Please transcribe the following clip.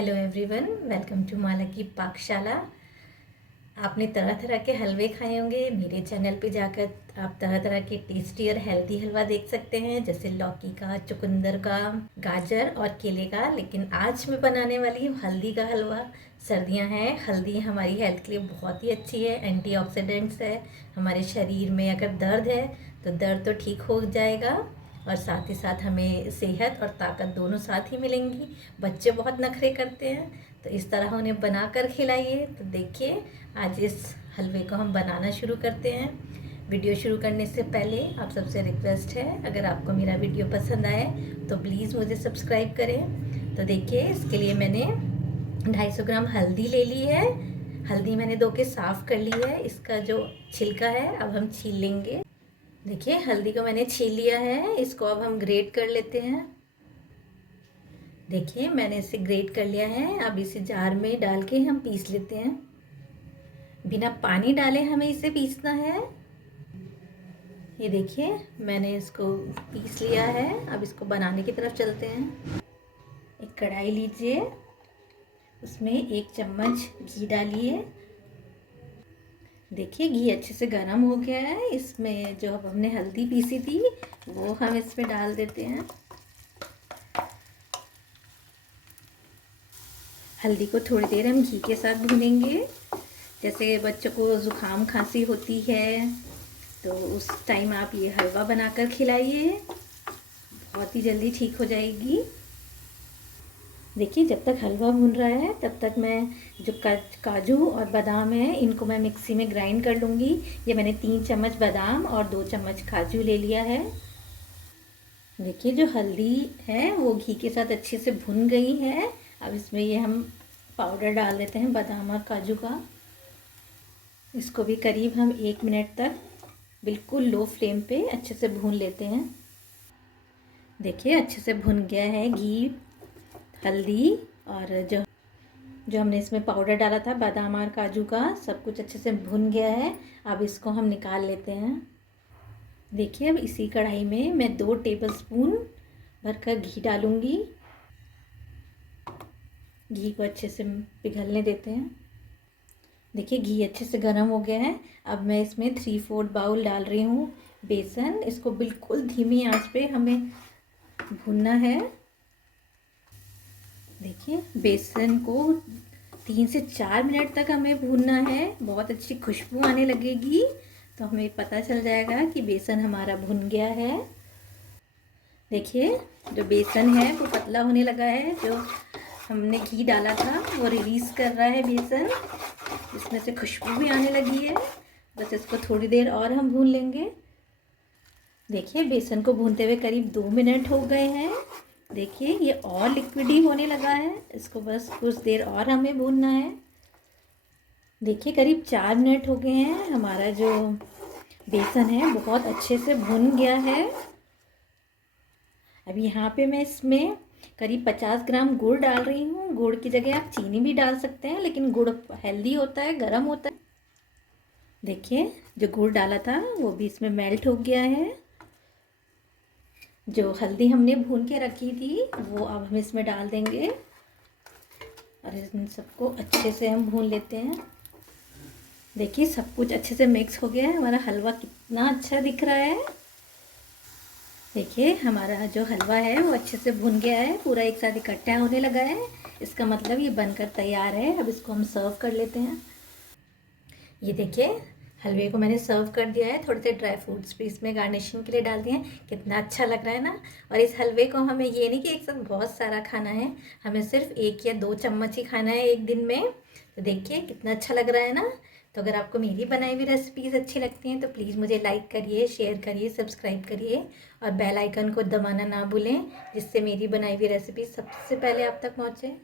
Hello everyone, welcome to माला की पाकशाला। आपने तरह तरह के हलवे खाए होंगे। मेरे चैनल पे जाकर आप तरह तरह के टेस्टी और हेल्दी हलवा देख सकते हैं, जैसे लौकी का, चुकंदर का, गाजर और केले का। लेकिन आज मैं बनाने वाली हूँ हल्दी का हलवा। सर्दियाँ हैं, हल्दी हमारी हेल्थ के लिए बहुत ही अच्छी है, एंटीऑक्सीडेंट्स है। हमारे शरीर में अगर दर्द है तो दर्द तो ठीक हो जाएगा और साथ ही साथ हमें सेहत और ताकत दोनों साथ ही मिलेंगी। बच्चे बहुत नखरे करते हैं, तो इस तरह उन्हें बना कर खिलाइए। तो देखिए, आज इस हलवे को हम बनाना शुरू करते हैं। वीडियो शुरू करने से पहले आप सबसे रिक्वेस्ट है, अगर आपको मेरा वीडियो पसंद आए तो प्लीज़ मुझे सब्सक्राइब करें। तो देखिए, इसके लिए मैंने 250 ग्राम हल्दी ले ली है। हल्दी मैंने धो के साफ़ कर ली है। इसका जो छिलका है अब हम छील लेंगे। देखिए, हल्दी को मैंने छील लिया है। इसको अब हम ग्रेट कर लेते हैं। देखिए, मैंने इसे ग्रेट कर लिया है। अब इसे जार में डाल के हम पीस लेते हैं। बिना पानी डाले हमें इसे पीसना है। ये देखिए, मैंने इसको पीस लिया है। अब इसको बनाने की तरफ चलते हैं। एक कढ़ाई लीजिए, उसमें 1 चम्मच घी डालिए। देखिए, घी अच्छे से गर्म हो गया है। इसमें जो अब हमने हल्दी पीसी थी वो हम इसमें डाल देते हैं। हल्दी को थोड़ी देर हम घी के साथ भूनेंगे। जैसे बच्चों को ज़ुकाम खांसी होती है तो उस टाइम आप ये हलवा बनाकर खिलाइए, बहुत ही जल्दी ठीक हो जाएगी। देखिए, जब तक हलवा भून रहा है तब तक मैं जो काजू और बादाम है इनको मैं मिक्सी में ग्राइंड कर लूँगी। ये मैंने 3 चम्मच बादाम और 2 चम्मच काजू ले लिया है। देखिए, जो हल्दी है वो घी के साथ अच्छे से भुन गई है। अब इसमें ये हम पाउडर डाल देते हैं बादाम और काजू का। इसको भी करीब हम 1 मिनट तक बिल्कुल लो फ्लेम पे अच्छे से भून लेते हैं। देखिए, अच्छे से भुन गया है घी, हल्दी और जो जो हमने इसमें पाउडर डाला था बादाम और काजू का, सब कुछ अच्छे से भुन गया है। अब इसको हम निकाल लेते हैं। देखिए, अब इसी कढ़ाई में मैं 2 टेबलस्पून भरकर घी डालूंगी। घी को अच्छे से पिघलने देते हैं। देखिए, घी अच्छे से गर्म हो गया है। अब मैं इसमें 3/4 बाउल डाल रही हूँ बेसन। इसको बिल्कुल धीमी आंच पे हमें भूनना है। देखिए, बेसन को 3 से 4 मिनट तक हमें भूनना है। बहुत अच्छी खुशबू आने लगेगी तो हमें पता चल जाएगा कि बेसन हमारा भुन गया है। देखिए, जो बेसन है वो पतला होने लगा है। जो हमने घी डाला था वो रिलीज़ कर रहा है बेसन। इसमें से खुशबू भी आने लगी है। बस इसको थोड़ी देर और हम भून लेंगे। देखिए, बेसन को भूनते हुए करीब 2 मिनट हो गए हैं। देखिए, ये और लिक्विडी होने लगा है। इसको बस कुछ देर और हमें भूनना है। देखिए, करीब 4 मिनट हो गए हैं। हमारा जो बेसन है बहुत अच्छे से भुन गया है। अब यहाँ पे मैं इसमें करीब 50 ग्राम गुड़ डाल रही हूँ। गुड़ की जगह आप चीनी भी डाल सकते हैं, लेकिन गुड़ हेल्दी होता है, गर्म होता है। देखिए, जो गुड़ डाला था वो भी इसमें मेल्ट हो गया है। जो हल्दी हमने भून के रखी थी वो अब हम इसमें डाल देंगे और इन सबको अच्छे से हम भून लेते हैं। देखिए, सब कुछ अच्छे से मिक्स हो गया है। हमारा हलवा कितना अच्छा दिख रहा है। देखिए, हमारा जो हलवा है वो अच्छे से भुन गया है, पूरा एक साथ इकट्ठा होने लगा है। इसका मतलब ये बनकर तैयार है। अब इसको हम सर्व कर लेते हैं। ये देखिए, हलवे को मैंने सर्व कर दिया है। थोड़े से ड्राई फ्रूट्स भी इसमें गार्निशिंग के लिए डाल दिए हैं। कितना अच्छा लग रहा है ना। और इस हलवे को हमें ये नहीं कि एक साथ बहुत सारा खाना है, हमें सिर्फ 1 या 2 चम्मच ही खाना है एक दिन में। तो देखिए, कितना अच्छा लग रहा है ना। तो अगर आपको मेरी बनाई हुई रेसिपीज़ अच्छी लगती हैं तो प्लीज़ मुझे लाइक करिए, शेयर करिए, सब्सक्राइब करिए और बेल आइकन को दबाना ना भूलें, जिससे मेरी बनाई हुई रेसिपी सबसे पहले आप तक पहुँचे।